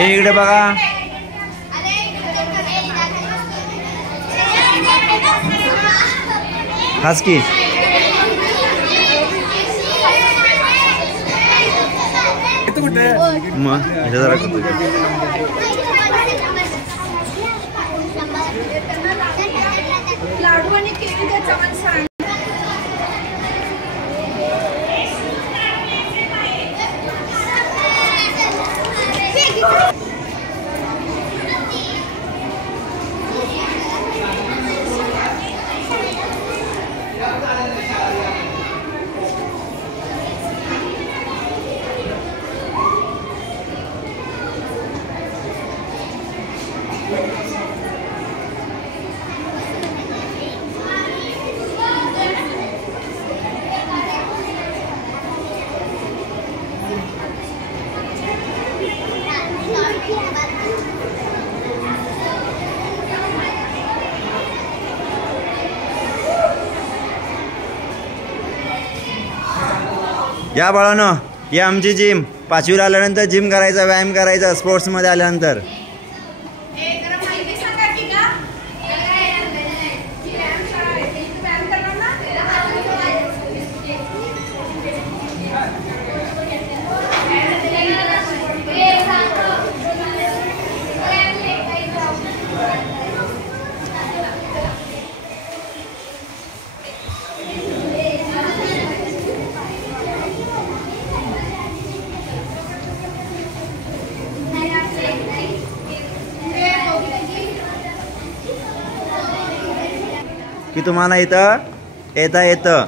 इकडे बघा. हस की मग जरा लाडू आणि केळी द्यायचा माणसा. या बाळांनो, ही आमची जिम. 5वीला आल्यानंतर जिम करायचा, व्यायाम करायचा, स्पोर्ट्स मध्ये आल्यानंतर. की तुम्हाला इथं येता येतं.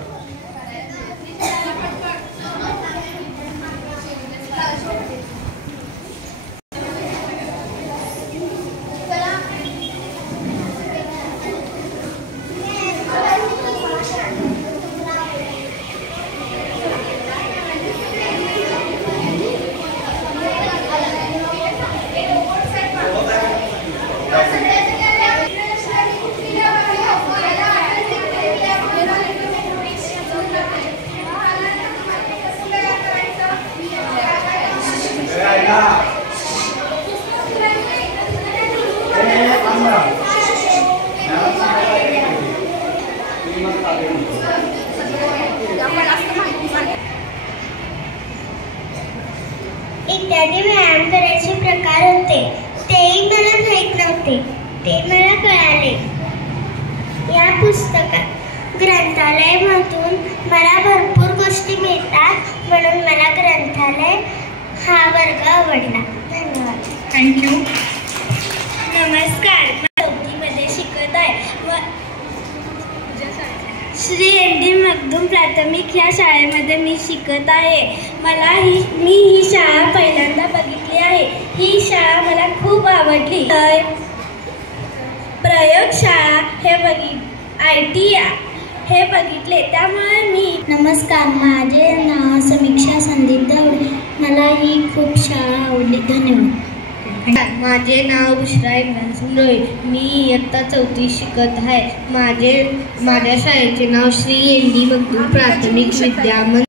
इत्यादी व्यायाम करायचे प्रकार होते, तेही मला माहीत नव्हते, ते मला कळाले या पुस्तकात. ग्रंथालयामधून मला भरपूर गोष्टी मिळतात, म्हणून मला ग्रंथालय हा वर्ग आवडला. धन्यवाद. थँक्यू. नमस्कार, मी 4वीमध्ये शिकत आहे. श्री एन.डी. मखदूम प्राथमिक ह्या शाळेमध्ये मी शिकत आहे. मी ही शाळा पहिल्यांदा बघितली आहे. ही शाळा मला खूप आवडली. प्रयोगशाळा हे IT हे बघितले, त्यामुळे मी. नमस्कार, माझे नाव समीक्षा संदीप दावडे. मला ही खूप शाळा आवडली. धन्यवाद. माझे नाव बुशरा इम्रान सिंग. मी इयत्ता 4थी शिकत आहे. माझ्या शाळेचे नाव श्री एन.डी. मखदूम प्राथमिक विद्यामंदिर